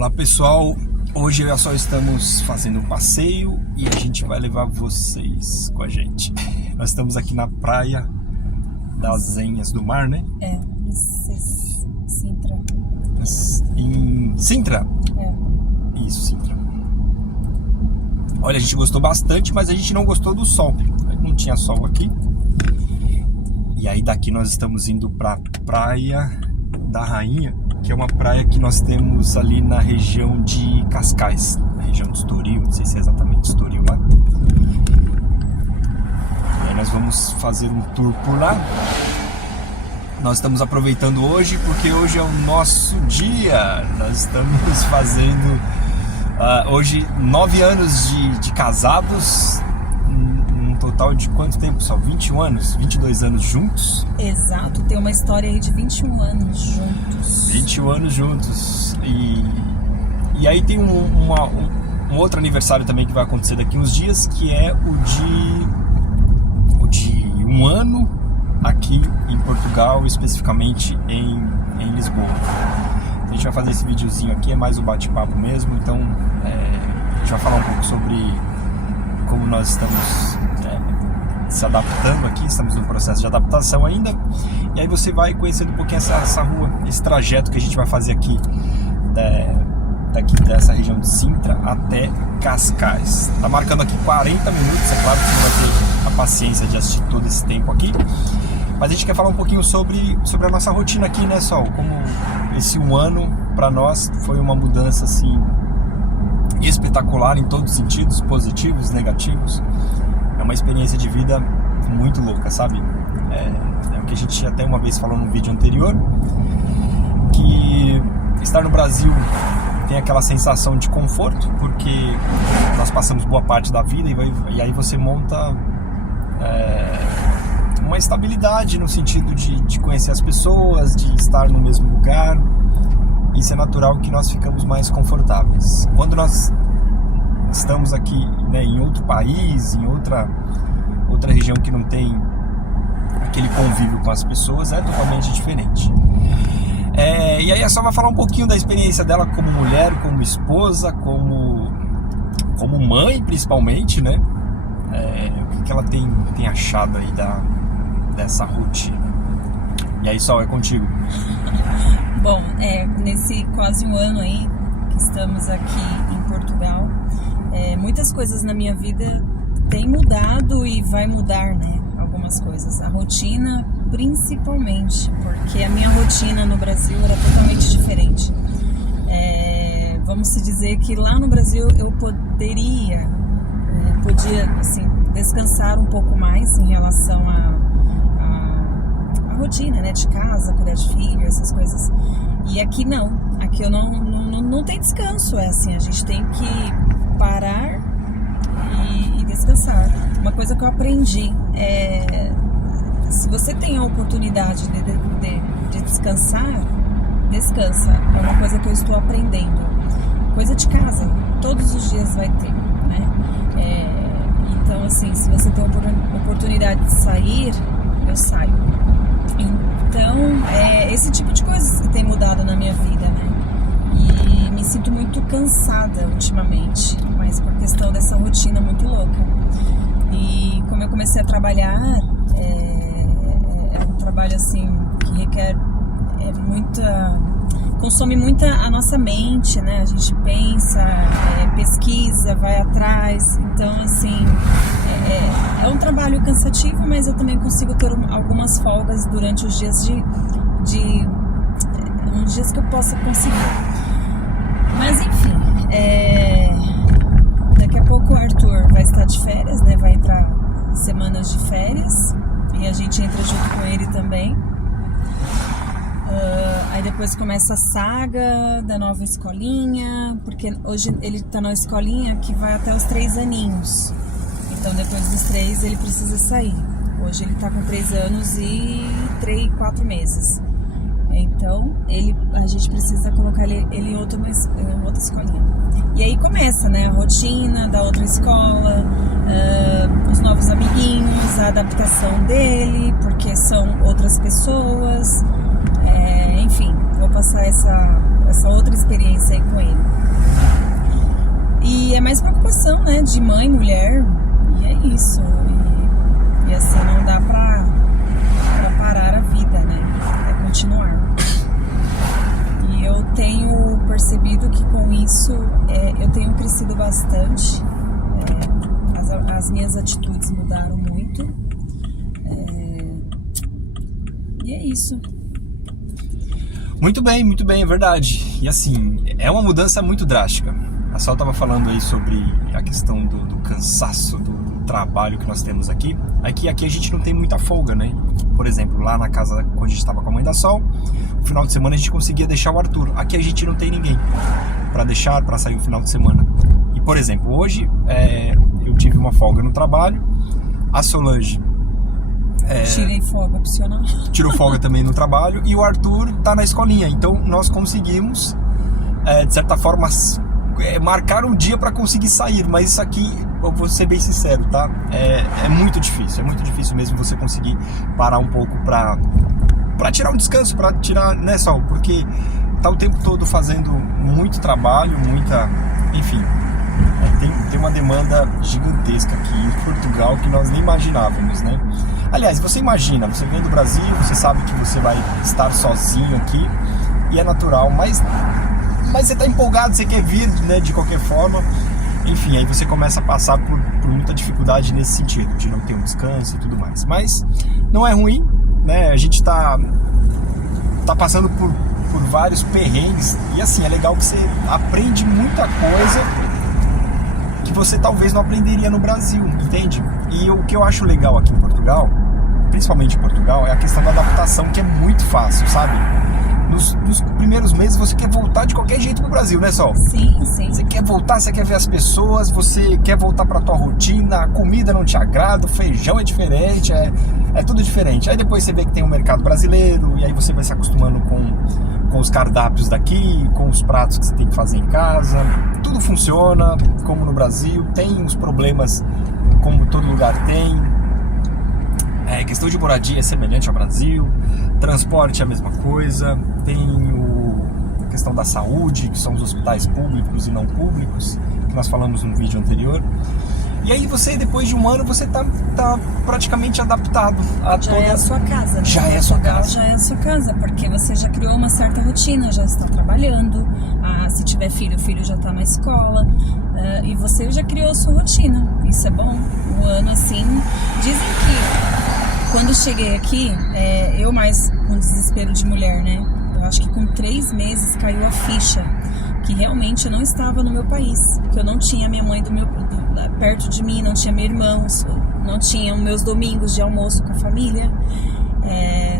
Olá pessoal, hoje eu e a Sol estamos fazendo um passeio e a gente vai levar vocês com a gente. Nós estamos aqui na praia das Enhas do Mar, né? Sintra. Em Sintra? É. Isso, Sintra. Olha, a gente gostou bastante, mas a gente não gostou do sol. Não tinha sol aqui. E aí daqui nós estamos indo para Praia da Rainha, que é uma praia que nós temos ali na região de Cascais, na região de Estoril, não sei se é exatamente Estoril lá. E aí nós vamos fazer um tour por lá. Nós estamos aproveitando hoje porque hoje é o nosso dia. Nós estamos fazendo hoje 9 anos de casados, um total de quanto tempo, só? 21 anos? 22 anos juntos? Exato, tem uma história aí de 21 anos juntos. 21 anos juntos. E aí tem um outro aniversário também que vai acontecer daqui uns dias, que é o de um ano aqui em Portugal, especificamente em Lisboa. A gente vai fazer esse videozinho aqui, é mais um bate-papo mesmo, então a gente vai falar um pouco sobre como nós estamos se adaptando aqui, estamos no processo de adaptação ainda, e aí você vai conhecendo um pouquinho essa rua, esse trajeto que a gente vai fazer aqui, daqui dessa região de Sintra até Cascais. Tá marcando aqui 40 minutos, é claro que você não vai ter a paciência de assistir todo esse tempo aqui, mas a gente quer falar um pouquinho sobre a nossa rotina aqui, né, Sol? Como esse um ano para nós foi uma mudança assim espetacular em todos os sentidos, positivos, negativos. É uma experiência de vida muito louca, sabe? É o que a gente até uma vez falou no vídeo anterior, que estar no Brasil tem aquela sensação de conforto, porque nós passamos boa parte da vida e aí você monta uma estabilidade no sentido de conhecer as pessoas, de estar no mesmo lugar. Isso é natural que nós ficamos mais confortáveis. Quando nós estamos aqui, né, em outro país, em outra região que não tem aquele convívio com as pessoas, é totalmente diferente. E aí a Sol vai falar um pouquinho da experiência dela como mulher, como esposa, como mãe principalmente, né? O que ela tem achado aí dessa rotina. E aí, Sol, é contigo. Bom, nesse quase um ano aí que estamos aqui em Portugal, muitas coisas na minha vida têm mudado e vai mudar, né? Algumas coisas. A rotina, principalmente, porque a minha rotina no Brasil era totalmente diferente. Vamos se dizer que lá no Brasil eu podia assim, descansar um pouco mais em relação à rotina, né, de casa, cuidar de filho, essas coisas. E aqui não. Aqui eu não tem descanso. É assim, a gente tem que parar e descansar. Uma coisa que eu aprendi se você tem a oportunidade de descansar, descansa. É uma coisa que eu estou aprendendo. Coisa de casa, todos os dias vai ter, né? Então, assim, se você tem a oportunidade de sair, eu saio. Então, esse tipo de coisas que tem mudado na minha vida, né? E me sinto muito cansada ultimamente, mas por questão dessa rotina muito louca. E como eu comecei a trabalhar, é um trabalho assim que requer consome muita a nossa mente, né? A gente pensa, pesquisa, vai atrás. Então, assim, é um trabalho cansativo, mas eu também consigo ter algumas folgas durante os dias uns dias que eu possa conseguir. Mas, enfim, daqui a pouco o Arthur vai estar de férias, né? Vai entrar semanas de férias e a gente entra junto com ele também. Aí depois começa a saga da nova escolinha, porque hoje ele tá na escolinha que vai até os 3 aninhos. Então depois dos 3 ele precisa sair. Hoje ele tá com 3 anos e 4 meses. Então a gente precisa colocar ele em outra escolinha. E aí começa, né, a rotina da outra escola, os novos amiguinhos, a adaptação dele, porque são outras pessoas. Enfim, vou passar essa outra experiência aí com ele. E é mais preocupação, né, de mãe, mulher, e é isso. E assim, não dá pra parar a vida, né, é continuar. E eu tenho percebido que com isso eu tenho crescido bastante, as minhas atitudes mudaram muito, e é isso. Muito bem, é verdade. E assim, é uma mudança muito drástica. A Sol estava falando aí sobre a questão do cansaço, do trabalho que nós temos aqui. Aqui a gente não tem muita folga, né? Por exemplo, lá na casa, quando a gente estava com a mãe da Sol, no final de semana a gente conseguia deixar o Arthur. Aqui a gente não tem ninguém para sair o final de semana. E, por exemplo, hoje eu tive uma folga no trabalho, a Solange tirei folga opcional. Tirou folga também no trabalho e o Arthur tá na escolinha. Então nós conseguimos, de certa forma, marcar um dia para conseguir sair. Mas isso aqui, eu vou ser bem sincero, tá? É muito difícil mesmo você conseguir parar um pouco para tirar um descanso, para tirar, né, Sol? Porque tá o tempo todo fazendo muito trabalho, enfim. Tem uma demanda gigantesca aqui em Portugal que nós nem imaginávamos, né? Aliás, você imagina, você vem do Brasil, você sabe que você vai estar sozinho aqui e é natural, mas você tá empolgado, você quer vir, né, de qualquer forma. Enfim, aí você começa a passar por muita dificuldade nesse sentido, de não ter um descanso e tudo mais. Mas não é ruim, né? A gente tá passando por vários perrengues e assim, é legal que você aprende muita coisa que você talvez não aprenderia no Brasil, entende? E o que eu acho legal aqui em Portugal, principalmente em Portugal, é a questão da adaptação, que é muito fácil, sabe? Nos primeiros meses você quer voltar de qualquer jeito pro Brasil, né, Sol? Sim. Você quer voltar, você quer ver as pessoas, você quer voltar pra tua rotina, a comida não te agrada, o feijão é diferente, é tudo diferente. Aí depois você vê que tem um mercado brasileiro, e aí você vai se acostumando com os cardápios daqui, com os pratos que você tem que fazer em casa. Tudo funciona como no Brasil, tem os problemas como todo lugar tem. Questão de moradia é semelhante ao Brasil, transporte é a mesma coisa, tem a questão da saúde, que são os hospitais públicos e não públicos, que nós falamos no vídeo anterior. E aí você, depois de um ano, você tá praticamente adaptado a já é a sua casa, né? Já é a sua casa. Já é a sua casa, porque você já criou uma certa rotina, já está trabalhando, se tiver filho, o filho já está na escola, e você já criou a sua rotina. Isso é bom. Um ano assim, dizem que quando cheguei aqui, eu mais com desespero de mulher, né? Eu acho que com 3 meses caiu a ficha que realmente eu não estava no meu país, que eu não tinha minha mãe perto de mim, não tinha meus irmãos, não tinha meus domingos de almoço com a família,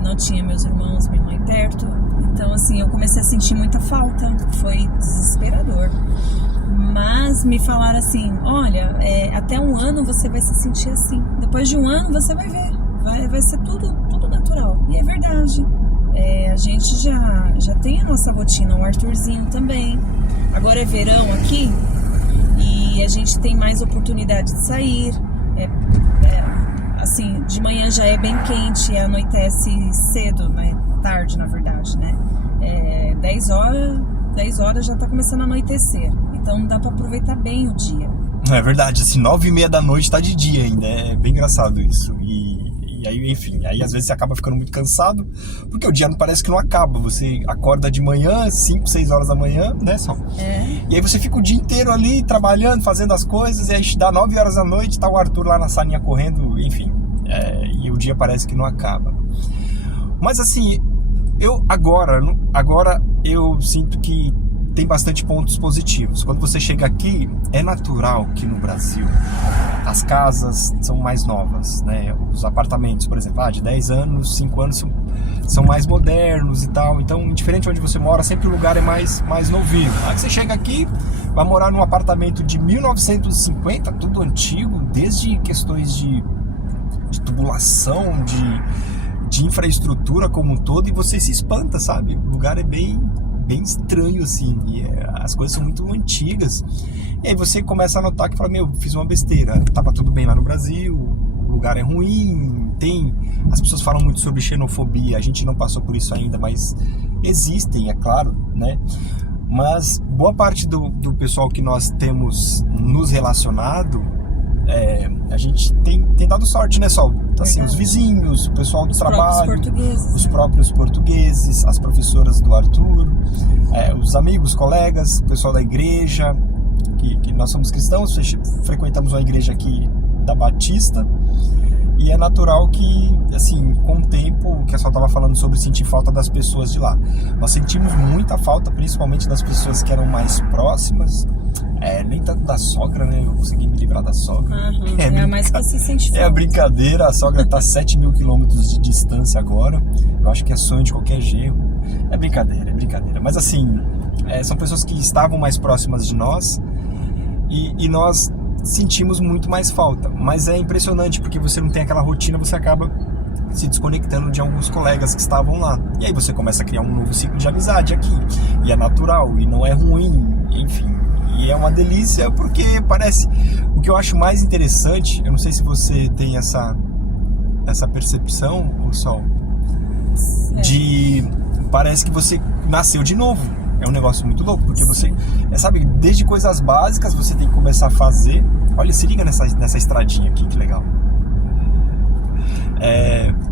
não tinha meus irmãos, minha mãe perto. Então assim, eu comecei a sentir muita falta, foi desesperador. Mas me falaram assim, olha, até um ano você vai se sentir assim, depois de um ano você vai ver, vai ser tudo natural. E é verdade. A gente já tem a nossa rotina, o Arthurzinho também. Agora é verão aqui e a gente tem mais oportunidade de sair. Assim, de manhã já é bem quente, anoitece cedo, né? Tarde, na verdade, né? 10 horas já tá começando a anoitecer. Então dá pra aproveitar bem o dia. É verdade, assim, 9h30 da noite tá de dia ainda. É bem engraçado isso. E aí, enfim, aí às vezes você acaba ficando muito cansado, porque o dia não parece que não acaba. Você acorda de manhã, 5, 6 horas da manhã, né, Sol? E aí você fica o dia inteiro ali, trabalhando, fazendo as coisas, e aí dá 9 horas da noite, tá o Arthur lá na salinha correndo, enfim. E o dia parece que não acaba. Mas assim, agora eu sinto que tem bastante pontos positivos. Quando você chega aqui, é natural que no Brasil as casas são mais novas, né? Os apartamentos, por exemplo, de 10 anos, 5 anos são mais modernos e tal. Então, indiferente de onde você mora, sempre o lugar é mais novinho. Aí você chega aqui, vai morar num apartamento de 1950, tudo antigo, desde questões de tubulação, de infraestrutura como um todo, e você se espanta, sabe? O lugar é bem estranho, assim, e as coisas são muito antigas. E aí você começa a notar que fala, fiz uma besteira, tava tudo bem lá no Brasil, o lugar é ruim, as pessoas falam muito sobre xenofobia, a gente não passou por isso ainda, mas existem, é claro, né? Mas boa parte do pessoal que nós temos nos relacionado, a gente tem dado sorte, né, Sol? Assim, os vizinhos, o pessoal do trabalho, os próprios portugueses, as professoras do Arthur, os amigos, colegas, o pessoal da igreja, que nós somos cristãos, frequentamos uma igreja aqui da Batista, e é natural que, assim, com o tempo, que a Sol estava falando sobre sentir falta das pessoas de lá. Nós sentimos muita falta, principalmente das pessoas que eram mais próximas, nem tanto da sogra, né? Eu consegui me livrar da sogra. É a mais que você sente falta. É a brincadeira, a sogra está a 7.000 quilômetros de distância agora. Eu acho que é sonho de qualquer genro. É brincadeira. Mas assim, são pessoas que estavam mais próximas de nós e nós sentimos muito mais falta. Mas é impressionante, porque você não tem aquela rotina, você acaba se desconectando de alguns colegas que estavam lá. E aí você começa a criar um novo ciclo de amizade aqui. E é natural, e não é ruim, enfim. E é uma delícia, porque parece... O que eu acho mais interessante, eu não sei se você tem essa percepção, Sol, parece que você nasceu de novo. É um negócio muito louco, porque você, sabe, desde coisas básicas você tem que começar a fazer. Olha, se liga nessa estradinha aqui, que legal.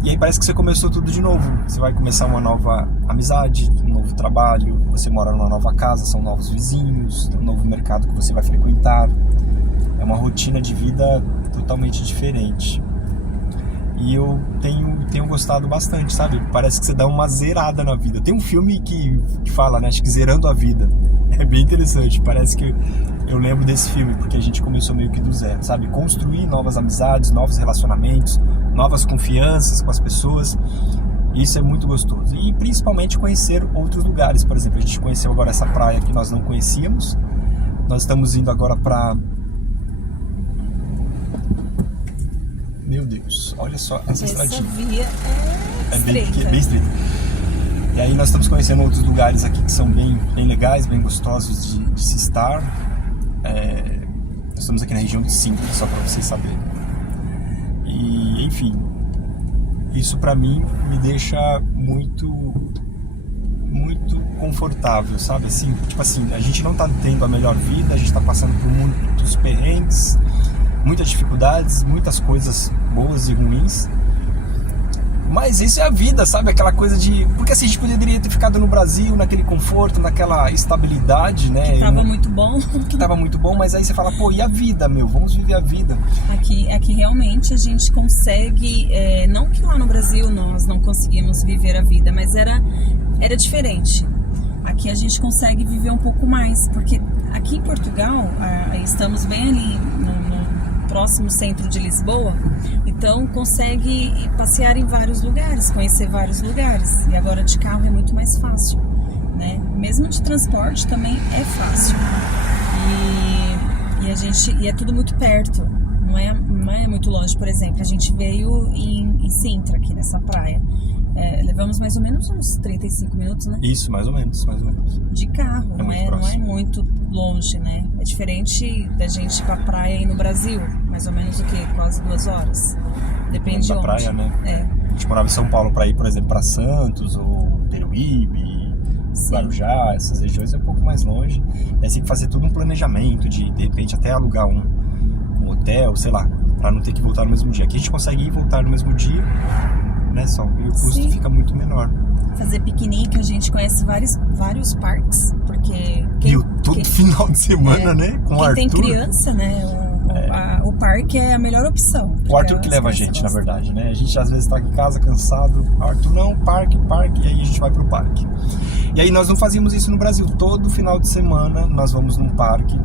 E aí parece que você começou tudo de novo. Você vai começar uma nova amizade, um novo trabalho, você mora numa nova casa, são novos vizinhos, um novo mercado que você vai frequentar. É uma rotina de vida totalmente diferente. E eu tenho gostado bastante, sabe? Parece que você dá uma zerada na vida. Tem um filme que fala, né? Acho que Zerando a Vida. É bem interessante. Parece que eu lembro desse filme, porque a gente começou meio que do zero, sabe? Construir novas amizades, novos relacionamentos, novas confianças com as pessoas. Isso é muito gostoso. E principalmente conhecer outros lugares. Por exemplo, a gente conheceu agora essa praia que nós não conhecíamos. Nós estamos indo agora para... Meu Deus, olha só essa estradinha. Essa via é bem estreita. E aí nós estamos conhecendo outros lugares aqui que são bem legais, bem gostosos de se estar. Nós estamos aqui na região de Sintra, só para vocês saberem. E, enfim, isso para mim me deixa muito confortável, sabe? Assim, tipo assim, a gente não tá tendo a melhor vida, a gente tá passando por muitos perrengues, muitas dificuldades, muitas coisas boas e ruins. Mas isso é a vida, sabe? Aquela coisa de... Porque assim, a gente poderia ter ficado no Brasil, naquele conforto, naquela estabilidade, né? Que tava muito bom. Que tava muito bom, mas aí você fala, pô, e a vida, meu? Vamos viver a vida. Aqui realmente a gente consegue... não que lá no Brasil nós não conseguimos viver a vida, mas era diferente. Aqui a gente consegue viver um pouco mais, porque aqui em Portugal, estamos bem ali no próximo centro de Lisboa, então consegue passear em vários lugares, conhecer vários lugares, e agora de carro é muito mais fácil, né? Mesmo de transporte também é fácil, e é tudo muito perto, não é muito longe. Por exemplo, a gente veio em Sintra, aqui nessa praia, levamos mais ou menos uns 35 minutos, né? Isso, mais ou menos. De carro, não é muito longe, né? É diferente da gente ir pra praia aí no Brasil, mais ou menos o quê? Quase 2 horas. Depende de onde. Praia, né? A gente morava em São Paulo para ir, por exemplo, para Santos ou Peruíbe, Guarujá, essas regiões é um pouco mais longe. Aí você tem que fazer todo um planejamento de repente até alugar um hotel, sei lá, para não ter que voltar no mesmo dia. Aqui a gente consegue ir e voltar no mesmo dia, né, só, e o custo fica muito menor. Fazer piquenique, a gente conhece vários parques, porque... todo final de semana, né, com o Arthur. Quem tem criança, né, o parque é a melhor opção. O Arthur que leva a gente, na verdade, né, a gente às vezes tá em casa cansado, Arthur não, parque, e aí a gente vai pro parque. E aí nós não fazíamos isso no Brasil, todo final de semana nós vamos num parque,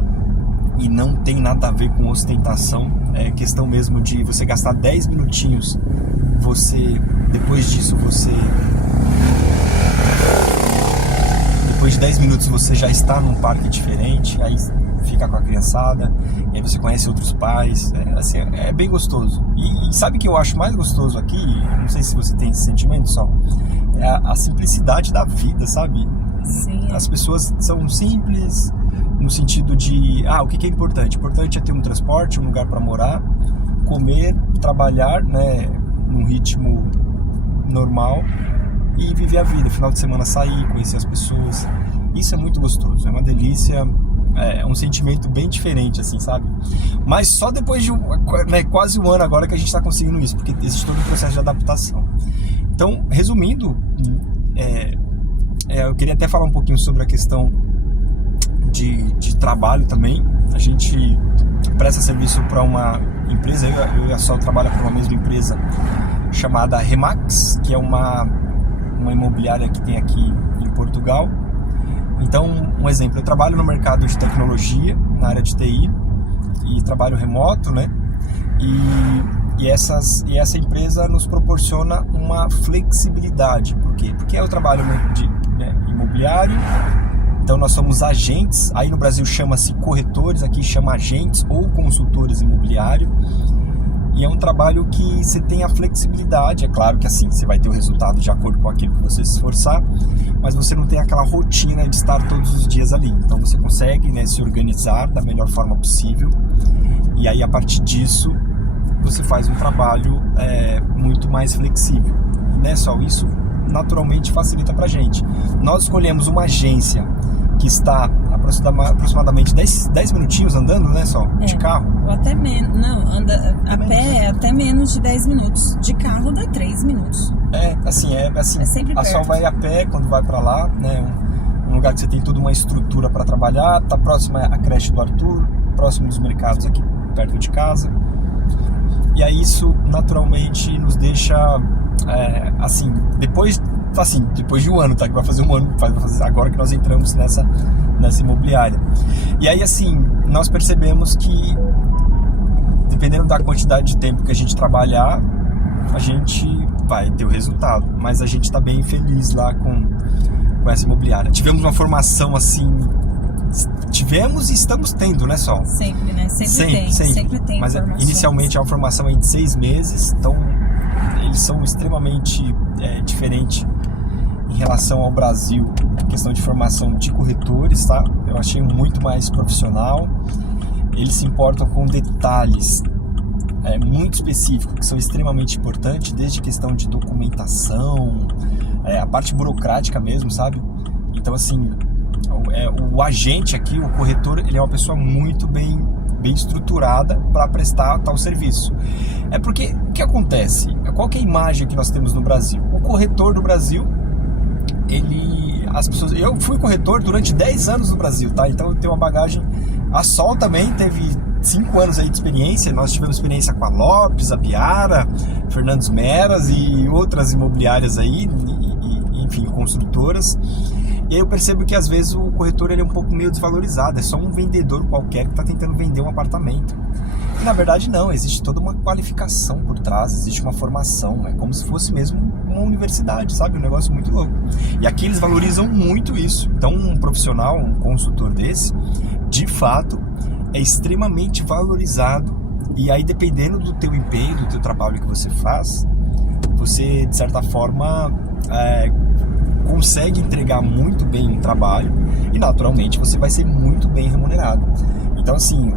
e não tem nada a ver com ostentação, é questão mesmo de você gastar 10 minutinhos, depois de 10 minutos você já está num parque diferente, aí fica com a criançada, e aí você conhece outros pais, assim, é bem gostoso. E sabe o que eu acho mais gostoso aqui? Não sei se você tem esse sentimento, só é a simplicidade da vida, sabe? Sim. As pessoas são simples no sentido de, o que é importante? Importante é ter um transporte, um lugar para morar, comer, trabalhar, né? num ritmo normal e viver a vida, final de semana sair, conhecer as pessoas. Isso é muito gostoso, é uma delícia, é um sentimento bem diferente, assim, sabe? Mas só depois de quase um ano agora que a gente está conseguindo isso, porque existe todo um processo de adaptação. Então, resumindo, eu queria até falar um pouquinho sobre a questão de trabalho também. A gente presta serviço para uma empresa, eu e a Sol trabalha para uma mesma empresa chamada Remax, que é uma imobiliária que tem aqui em Portugal. Então, um exemplo, eu trabalho no mercado de tecnologia, na área de TI, e trabalho remoto, né? E essa empresa nos proporciona uma flexibilidade. Por quê? Porque é o trabalho imobiliário, então nós somos agentes, aí no Brasil chama-se corretores, aqui chama agentes ou consultores imobiliários. E é um trabalho que você tem a flexibilidade, é claro que assim, você vai ter o resultado de acordo com aquilo que você se esforçar, mas você não tem aquela rotina de estar todos os dias ali. Então você consegue, né, se organizar da melhor forma possível, e aí a partir disso você faz um trabalho muito mais flexível. E né, só isso naturalmente facilita pra gente. Nós escolhemos uma agência que está aproximadamente 10 minutinhos andando, né, Sol? De carro. Ou até menos. Não, anda a pé até menos de 10 minutos. De carro dá 3 minutos. É A sempre perto. Sol vai a pé quando vai pra lá, né? Um lugar que você tem toda uma estrutura para trabalhar, tá próximo à creche do Arthur, próximo dos mercados aqui perto de casa. E aí isso naturalmente nos deixa depois de um ano, tá? Que vai fazer um ano, agora que nós entramos nessa imobiliária. E aí assim, nós percebemos que dependendo da quantidade de tempo que a gente trabalhar, a gente vai ter o resultado. Mas a gente tá bem feliz lá com essa imobiliária. Tivemos uma formação assim, tivemos e estamos tendo, né, Sol? Sempre, né? Sempre tem. Mas inicialmente é uma formação aí de 6 meses, então eles são extremamente diferentes em relação ao Brasil, questão de formação de corretores, tá? Eu achei muito mais profissional. Eles se importam com detalhes muito específicos, que são extremamente importantes, desde questão de documentação, a parte burocrática mesmo, sabe? Então, assim, o agente aqui, o corretor, ele é uma pessoa muito bem estruturada para prestar tal serviço. É porque, o que acontece? Qual que é a imagem que nós temos no Brasil? O corretor do Brasil, eu fui corretor durante 10 anos no Brasil, tá? Então eu tenho uma bagagem. A Sol também teve 5 anos aí de experiência. Nós tivemos experiência com a Lopes, a Biara, Fernandes Meras e outras imobiliárias aí, enfim, construtoras. E aí eu percebo que às vezes o corretor ele é um pouco meio desvalorizado, é só um vendedor qualquer que está tentando vender um apartamento. E na verdade não, existe toda uma qualificação por trás, existe uma formação, é como se fosse mesmo uma universidade, sabe? Um negócio muito louco. E aqui eles valorizam muito isso. Então um profissional, um consultor desse, de fato, é extremamente valorizado. E aí dependendo do teu empenho, do teu trabalho que você faz, você de certa forma consegue entregar muito bem um trabalho e naturalmente você vai ser muito bem remunerado. Então assim,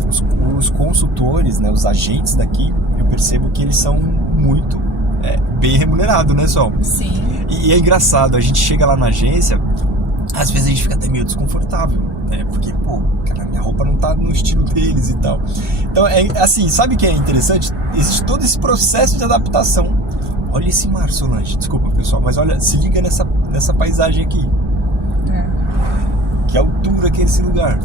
os consultores, né, os agentes daqui, eu percebo que eles são muito bem remunerados, né, Sol? Sim. E é engraçado, a gente chega lá na agência, às vezes a gente fica até meio desconfortável, né? Porque, cara, minha roupa não tá no estilo deles e tal. Então, assim, sabe o que é interessante? Existe todo esse processo de adaptação. Olha esse mar, Solange, desculpa pessoal, mas olha, se liga nessa paisagem aqui. Que altura que é esse lugar.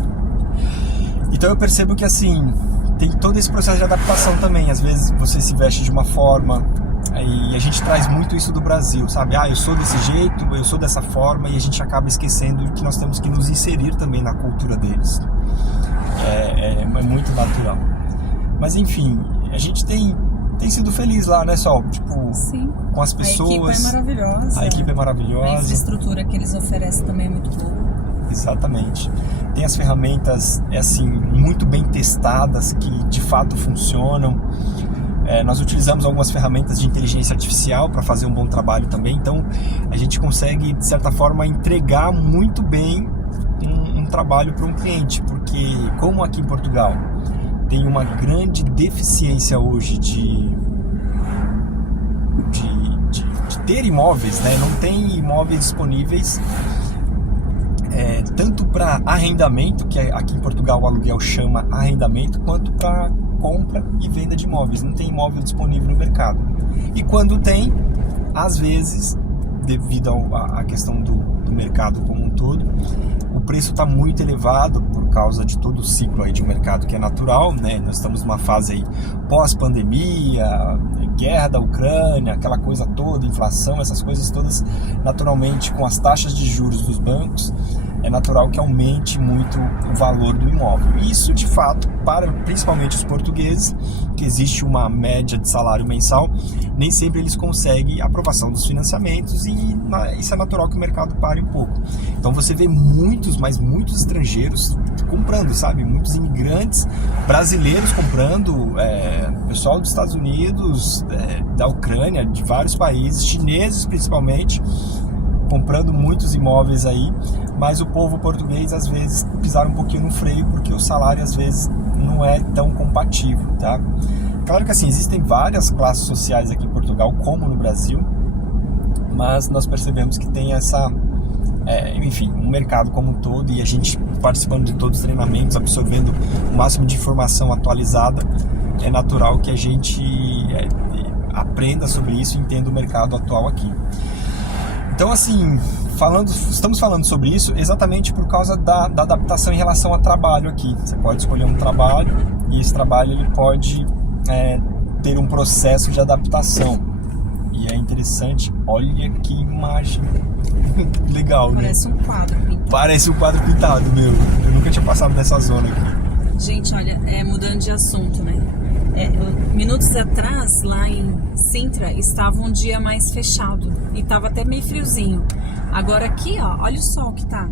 Então eu percebo que assim, tem todo esse processo de adaptação também. Às vezes você se veste de uma forma, e a gente traz muito isso do Brasil, sabe? Eu sou desse jeito, eu sou dessa forma, e a gente acaba esquecendo que nós temos que nos inserir também na cultura deles. É muito natural. Mas enfim, a gente tem sido feliz lá, né, Sol? Tipo, sim, com as pessoas. A equipe é maravilhosa. A A infraestrutura que eles oferecem também é muito boa. Exatamente. Tem as ferramentas, assim, muito bem testadas, que de fato funcionam. Nós utilizamos algumas ferramentas de inteligência artificial para fazer um bom trabalho também. Então, a gente consegue, de certa forma, entregar muito bem um trabalho para um cliente. Porque, como aqui em Portugal tem uma grande deficiência hoje ter imóveis, né? Não tem imóveis disponíveis tanto para arrendamento, que aqui em Portugal o aluguel chama arrendamento, quanto para compra e venda de imóveis. Não tem imóvel disponível no mercado. E quando tem, às vezes, devido à questão do mercado como um todo, o preço está muito elevado por causa de todo o ciclo aí de um mercado que é natural, né? Nós estamos numa fase aí pós-pandemia, guerra da Ucrânia, aquela coisa toda, inflação, essas coisas todas, naturalmente, com as taxas de juros dos bancos, é natural que aumente muito o valor do imóvel. Isso, de fato, para principalmente os portugueses, que existe uma média de salário mensal, nem sempre eles conseguem a aprovação dos financiamentos e isso é natural que o mercado pare um pouco. Então você vê muitos estrangeiros comprando, sabe? Muitos imigrantes brasileiros comprando, pessoal dos Estados Unidos, da Ucrânia, de vários países, chineses principalmente, comprando muitos imóveis aí, mas o povo português às vezes pisar um pouquinho no freio porque o salário às vezes não é tão compatível, tá? Claro que assim, existem várias classes sociais aqui em Portugal, como no Brasil, mas nós percebemos que tem enfim, um mercado como um todo, e a gente participando de todos os treinamentos, absorvendo o máximo de informação atualizada, é natural que a gente aprenda sobre isso e entenda o mercado atual aqui. Então, assim, estamos falando sobre isso exatamente por causa da adaptação em relação ao trabalho aqui. Você pode escolher um trabalho e esse trabalho ele pode ter um processo de adaptação. E é interessante, olha que imagem legal, Parece né? Um quadro pintado. Parece um quadro pintado, meu. Eu nunca tinha passado nessa zona aqui. Gente, olha, mudando de assunto, né? Minutos atrás, lá em Sintra, estava um dia mais fechado e estava até meio friozinho. Agora aqui, ó, olha o sol que tá.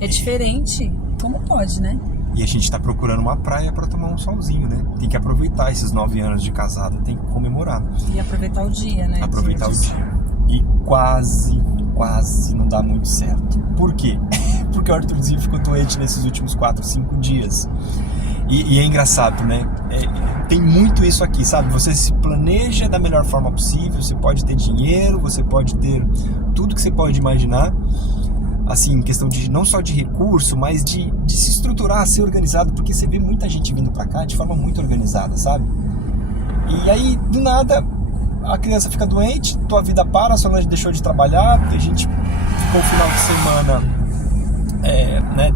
É diferente. Como pode, né? E a gente tá procurando uma praia para tomar um solzinho, né? Tem que aproveitar esses 9 anos de casado, tem que comemorar. E aproveitar o dia, né? Aproveitar o dia. E quase não dá muito certo. Por quê? Porque o Arthurzinho ficou doente nesses últimos 4, 5 dias. E é engraçado, né? Tem muito isso aqui, sabe? Você se planeja da melhor forma possível, você pode ter dinheiro, você pode ter tudo que você pode imaginar, assim, questão de não só de recurso, mas de se estruturar, ser organizado, porque você vê muita gente vindo pra cá de forma muito organizada, sabe? E aí, do nada, a criança fica doente, tua vida para, a Solange deixou de trabalhar, a gente ficou o final de semana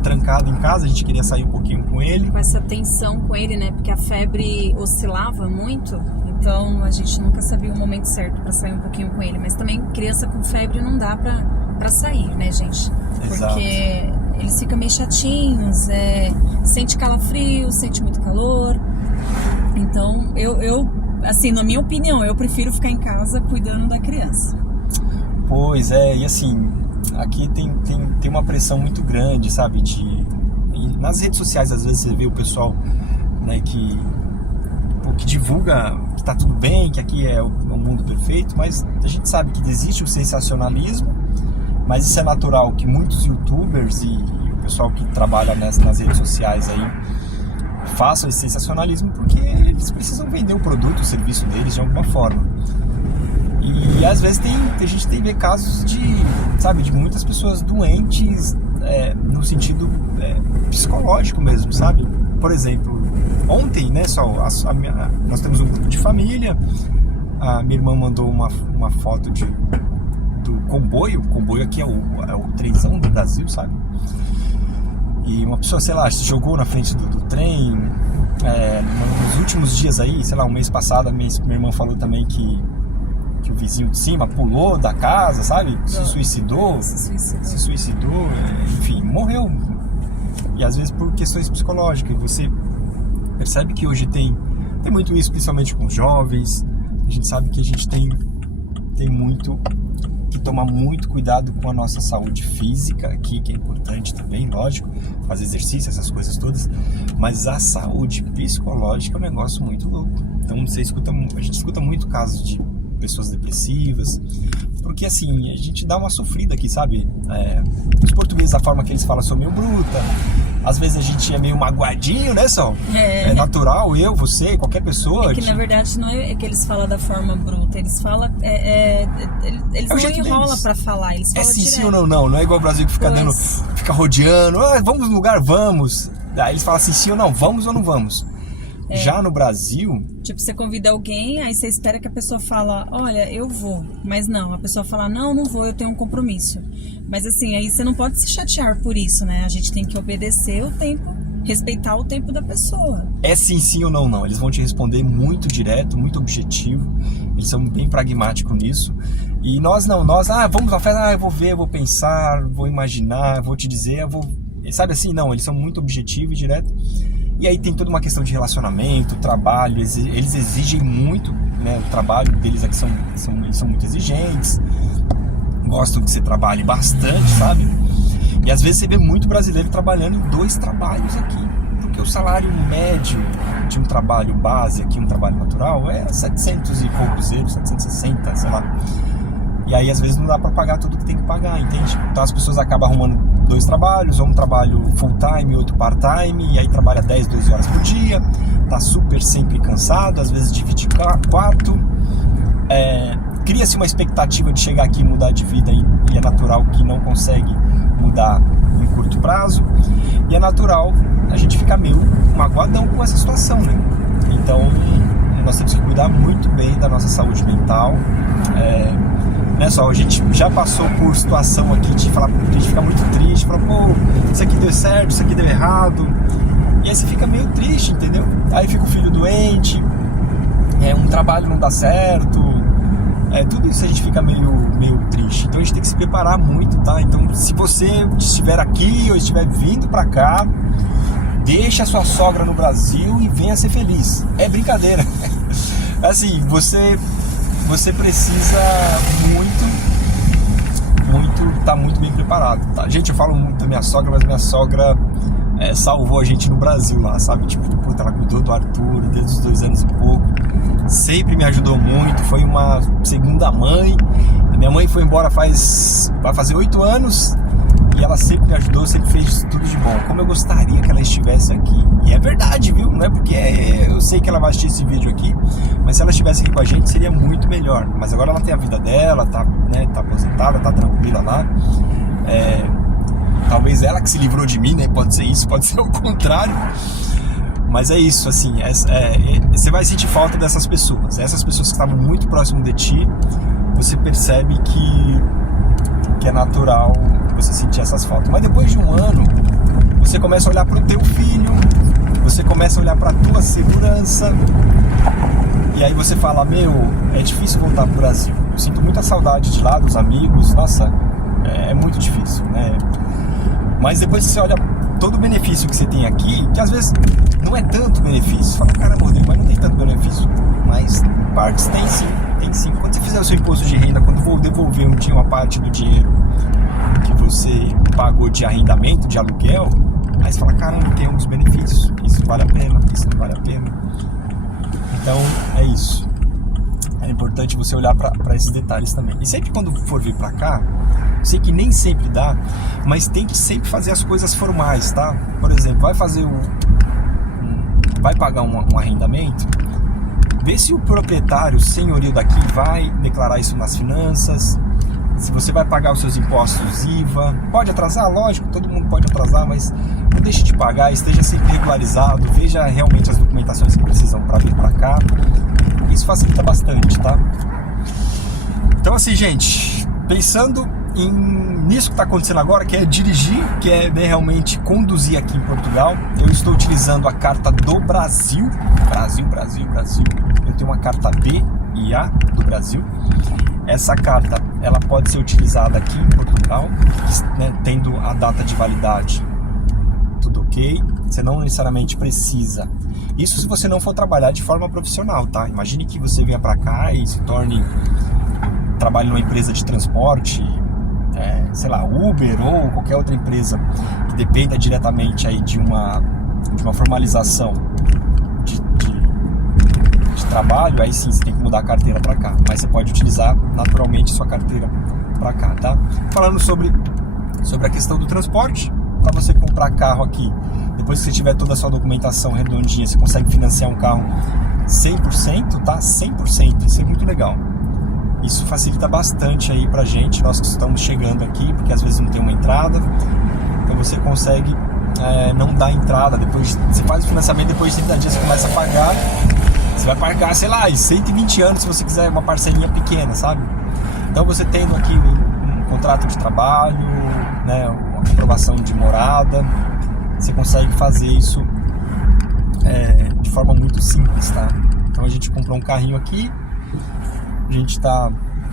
trancado em casa, a gente queria sair um pouquinho com ele. Com essa tensão com ele, né? Porque a febre oscilava muito, então a gente nunca sabia o momento certo para sair um pouquinho com ele. Mas também criança com febre não dá pra sair, né, gente? Exato. Porque eles ficam meio chatinhos, sente calafrio, sente muito calor. Então eu, assim, na minha opinião, eu prefiro ficar em casa cuidando da criança. Pois é, e assim, aqui tem uma pressão muito grande, sabe? E nas redes sociais, às vezes, você vê o pessoal, né, que divulga que tá tudo bem, que aqui é o mundo perfeito, mas a gente sabe que existe o sensacionalismo, mas isso é natural que muitos youtubers e o pessoal que trabalha nas redes sociais aí façam esse sensacionalismo porque eles precisam vender o produto, o serviço deles de alguma forma. E às vezes a gente tem ver casos de muitas pessoas doentes no sentido psicológico mesmo, sabe? Por exemplo, ontem, né, nós temos um grupo de família, a minha irmã mandou uma foto do comboio. O comboio aqui é o trenzão do Brasil, sabe? E uma pessoa, sei lá, se jogou na frente do trem. Nos últimos dias aí, sei lá, um mês passado, minha irmã falou também que o vizinho de cima pulou da casa, sabe? Se suicidou, enfim, morreu. E às vezes por questões psicológicas. Você percebe que hoje tem muito isso, principalmente com os jovens. A gente sabe que a gente tem muito que tomar muito cuidado com a nossa saúde física aqui, que é importante também, lógico, fazer exercício, essas coisas todas, mas a saúde psicológica é um negócio muito louco. Então a gente escuta muito casos de pessoas depressivas, porque assim, a gente dá uma sofrida aqui, sabe? Os portugueses, a forma que eles falam são meio bruta, Às vezes a gente é meio magoadinho, né, Sol? É natural, eu, você, qualquer pessoa. É que na verdade não é que eles falam da forma bruta, eles falam. Eles não enrolam pra falar, eles falam sim, direto. sim ou não, não. Não é igual o Brasil que fica fica rodeando. Vamos no lugar, vamos. Aí eles falam assim, sim ou não, vamos ou não vamos. Já no Brasil... Tipo, você convida alguém, aí você espera que a pessoa fala, olha, eu vou. Mas não, a pessoa fala, não vou, eu tenho um compromisso. Mas assim, aí você não pode se chatear por isso, né? A gente tem que obedecer o tempo, respeitar o tempo da pessoa. É sim ou não, não. Eles vão te responder muito direto, muito objetivo. Eles são bem pragmáticos nisso. E nós não, vamos na festa, eu vou ver, eu vou pensar, vou imaginar, vou te dizer, eu vão... Sabe assim? Não, eles são muito objetivos e direto. E aí tem toda uma questão de relacionamento, trabalho, eles exigem muito, né? O trabalho deles é que eles são muito exigentes, gostam que você trabalhe bastante, sabe? E às vezes você vê muito brasileiro trabalhando em 2 trabalhos aqui, porque o salário médio de um trabalho base aqui, um trabalho natural, é 700 e poucos euros, 760, sei lá. E aí às vezes não dá pra pagar tudo que tem que pagar, entende? Então as pessoas acabam arrumando 2 trabalhos, ou um trabalho full time, outro part time, e aí trabalha 10, 12 horas por dia, tá super sempre cansado, às vezes divide quarto, cria-se uma expectativa de chegar aqui e mudar de vida, e é natural que não consegue mudar em curto prazo, e é natural a gente ficar meio magoadão com essa situação, né? Então nós temos que cuidar muito bem da nossa saúde mental. Né, só, a gente já passou por situação aqui de falar, a gente fica muito triste, fala, pô, isso aqui deu certo, isso aqui deu errado, e aí você fica meio triste, entendeu? Aí fica o filho doente, um trabalho não dá certo, tudo isso a gente fica meio triste. Então a gente tem que se preparar muito, tá? Então se você estiver aqui ou estiver vindo pra cá, deixa a sua sogra no Brasil e venha ser feliz. É brincadeira. Assim, você precisa tá muito bem preparado, tá? Gente, eu falo muito da minha sogra, mas minha sogra salvou a gente no Brasil lá, sabe? Tipo, puta, ela cuidou do Arthur desde os 2 anos e pouco, sempre me ajudou muito, foi uma segunda mãe. Minha mãe foi embora vai fazer 8 anos e ela sempre me ajudou, sempre fez tudo de bom. Como eu gostaria que ela estivesse aqui. E é verdade, viu? Não é porque eu sei que ela vai assistir esse vídeo aqui, mas se ela estivesse aqui com a gente seria muito melhor. Mas agora ela tem a vida dela, tá aposentada, tá tranquila lá. Talvez ela que se livrou de mim, né? Pode ser isso, pode ser o contrário. Mas é isso, assim, você vai sentir falta dessas pessoas. Essas pessoas que estavam muito próximo de ti, você percebe que é natural você sentir essas faltas. Mas depois de um ano, você começa a olhar para o teu filho, você começa a olhar para a tua segurança, e aí você fala, é difícil voltar pro Brasil. Eu sinto muita saudade de lá, dos amigos, nossa, é muito difícil, né? Mas depois você olha todo o benefício que você tem aqui, que às vezes não é tanto benefício. Você fala, caramba, Rodrigo, mas não tem tanto benefício. Mas partes tem sim. Quando você fizer o seu imposto de renda, quando for devolver uma parte do dinheiro que você pagou de arrendamento, de aluguel, aí você fala, caramba, tem alguns benefícios, isso vale a pena, isso não vale a pena. Então é isso. É importante você olhar para esses detalhes também. E sempre quando for vir para cá, sei que nem sempre dá, mas tente sempre fazer as coisas formais, tá? Por exemplo, vai pagar um arrendamento, vê se o proprietário, senhorio daqui, vai declarar isso nas finanças, se você vai pagar os seus impostos IVA. Pode atrasar? Lógico, todo mundo pode atrasar, mas não deixe de pagar, esteja sempre regularizado, veja realmente as documentações que precisam para vir para cá. Isso facilita bastante, tá? Então assim, gente, pensando nisso que está acontecendo agora, que é dirigir, que é, né, realmente conduzir aqui em Portugal, eu estou utilizando a carta do Brasil. Brasil. Eu tenho uma carta B e A do Brasil. Essa carta, ela pode ser utilizada aqui em Portugal, né, tendo a data de validade tudo ok. Você não necessariamente precisa. Isso se você não for trabalhar de forma profissional, tá? Imagine que você venha para cá e se trabalhe numa empresa de transporte, sei lá, Uber ou qualquer outra empresa que dependa diretamente aí de uma formalização de trabalho. Aí sim você tem que mudar a carteira para cá, mas você pode utilizar naturalmente sua carteira para cá, tá? Falando sobre a questão do transporte, para você comprar carro aqui, depois que você tiver toda a sua documentação redondinha, você consegue financiar um carro 100%, tá? 100%, isso é muito legal. Isso facilita bastante aí pra gente, nós que estamos chegando aqui, porque às vezes não tem uma entrada, então você consegue não dar entrada, depois você faz o financiamento, depois de 30 dias você começa a pagar, você vai pagar, sei lá, 120 anos se você quiser uma parcelinha pequena, sabe? Então você tendo aqui um contrato de trabalho, né, uma aprovação de morada, você consegue fazer isso de forma muito simples, tá? Então a gente comprou um carrinho aqui, a gente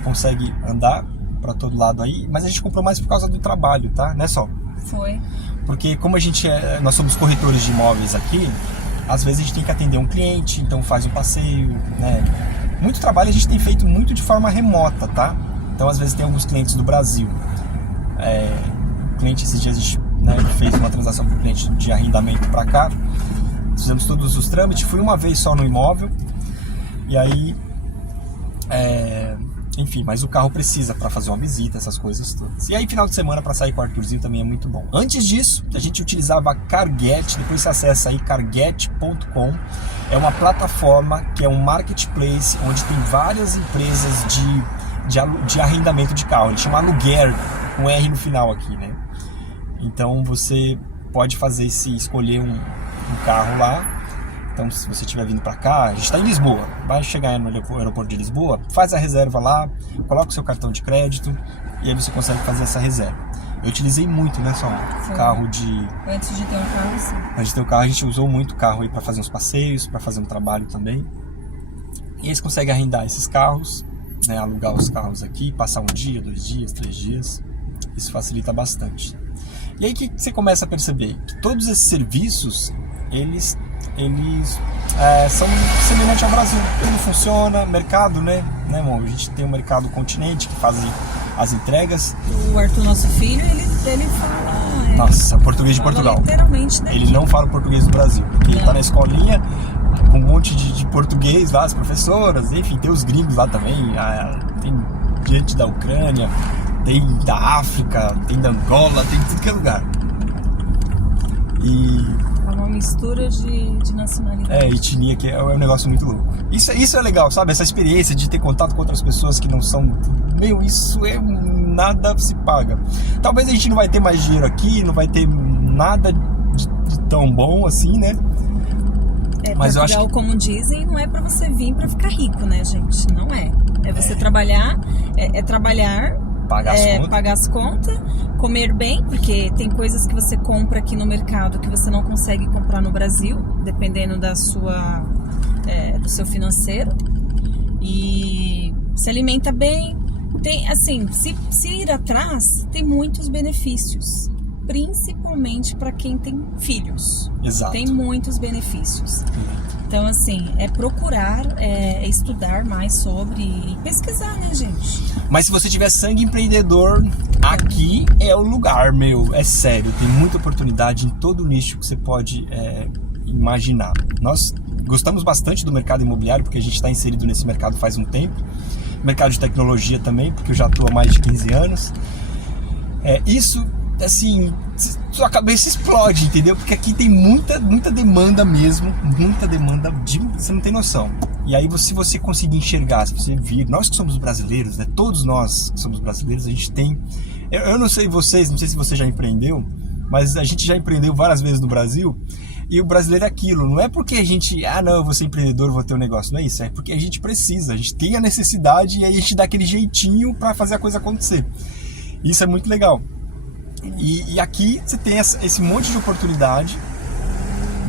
consegue andar para todo lado aí, mas a gente comprou mais por causa do trabalho, tá? Não é só. Foi. Porque como nós somos corretores de imóveis aqui, às vezes a gente tem que atender um cliente, então faz um passeio, né? Muito trabalho a gente tem feito muito de forma remota, tá? Então às vezes tem alguns clientes do Brasil. O cliente, esses dias a gente fez uma transação para o cliente de arrendamento para cá, fizemos todos os trâmites, fui uma vez só no imóvel, e aí, enfim, mas o carro precisa para fazer uma visita, essas coisas todas. E aí final de semana para sair com o Arthurzinho também é muito bom. Antes disso, a gente utilizava a Carget, depois você acessa aí carget.com, é uma plataforma que é um marketplace onde tem várias empresas de arrendamento de carro, ele chama Aluguer, com R no final aqui, né? Então você pode escolher um carro lá. Então se você estiver vindo para cá, a gente está em Lisboa, vai chegar no aeroporto de Lisboa, faz a reserva lá, coloca o seu cartão de crédito e aí você consegue fazer essa reserva. Eu utilizei muito, né, só carro de... Antes de ter um carro, sim. Antes de ter um carro, a gente usou muito carro aí para fazer uns passeios, para fazer um trabalho também. E aí você consegue arrendar esses carros, né, alugar os carros aqui, passar um dia, 2 dias, 3 dias. Isso facilita bastante. E aí que você começa a perceber que todos esses serviços, eles são semelhantes ao Brasil. Tudo funciona, mercado, né, amor? A gente tem um mercado continente que faz as entregas. O Arthur, nosso filho, ele fala... Nossa, português de Portugal. Literalmente daqui. Ele não fala português do Brasil, porque ele tá na escolinha com um monte de português lá, as professoras, enfim, tem os gringos lá também, tem gente da Ucrânia, tem da África, tem da Angola, tem de tudo que é lugar. E... é uma mistura de nacionalidade. Etnia, que é um negócio muito louco. Isso é legal, sabe? Essa experiência de ter contato com outras pessoas que não são... isso nada se paga. Talvez a gente não vai ter mais dinheiro aqui, não vai ter nada de tão bom assim, né? Mas Portugal, eu acho que... como dizem, não é pra você vir pra ficar rico, né, gente? Não é. É você trabalhar, trabalhar... pagar as contas, comer bem, porque tem coisas que você compra aqui no mercado que você não consegue comprar no Brasil, dependendo do seu financeiro, e se alimenta bem. Tem, assim, se ir atrás, tem muitos benefícios, principalmente para quem tem filhos. Exato. Tem muitos benefícios. Então, assim, procurar, estudar mais sobre e pesquisar, né, gente? Mas se você tiver sangue empreendedor, aqui é o lugar, meu. É sério, tem muita oportunidade em todo o nicho que você pode imaginar. Nós gostamos bastante do mercado imobiliário, porque a gente está inserido nesse mercado faz um tempo. Mercado de tecnologia também, porque eu já estou há mais de 15 anos. Isso, assim, sua cabeça explode, entendeu? Porque aqui tem muita demanda mesmo, muita demanda, você não tem noção. E aí, se você conseguir enxergar, se você vir, nós que somos brasileiros, né? Todos nós que somos brasileiros, a gente tem... Eu não sei vocês, não sei se você já empreendeu, mas a gente já empreendeu várias vezes no Brasil, e o brasileiro é aquilo, não é porque a gente, não, eu vou ser empreendedor, vou ter um negócio, não é isso, é porque a gente precisa, a gente tem a necessidade e aí a gente dá aquele jeitinho para fazer a coisa acontecer. Isso é muito legal. E aqui você tem esse monte de oportunidade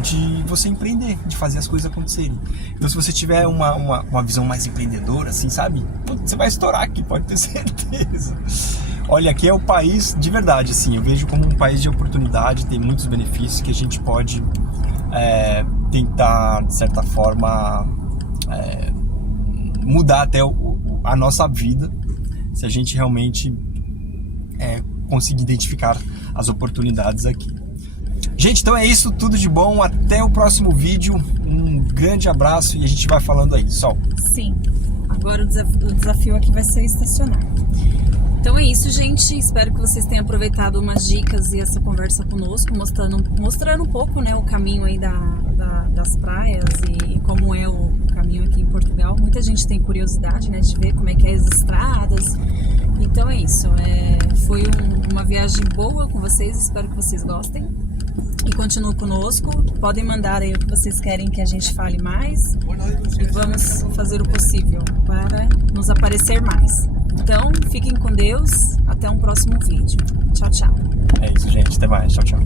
de você empreender, de fazer as coisas acontecerem. Então se você tiver uma visão mais empreendedora, assim, sabe? Você vai estourar aqui, pode ter certeza. Olha, aqui é o país de verdade, assim, eu vejo como um país de oportunidade, tem muitos benefícios que a gente pode tentar, de certa forma, mudar até a nossa vida, se a gente realmente conseguir identificar as oportunidades aqui. Gente, então é isso, tudo de bom, até o próximo vídeo, um grande abraço e a gente vai falando aí, Sol. Sim, agora o desafio aqui vai ser estacionar. Então é isso, gente. Espero que vocês tenham aproveitado umas dicas e essa conversa conosco, mostrando um pouco, né, o caminho aí das praias e como é o caminho aqui em Portugal. Muita gente tem curiosidade, né, de ver como é que é as estradas. Então é isso. Foi uma viagem boa com vocês. Espero que vocês gostem. E continuem conosco. Podem mandar aí o que vocês querem que a gente fale mais. E vamos fazer o possível para nos aparecer mais. Então, fiquem com Deus. Até um próximo vídeo. Tchau, tchau. É isso, gente. Até mais. Tchau, tchau.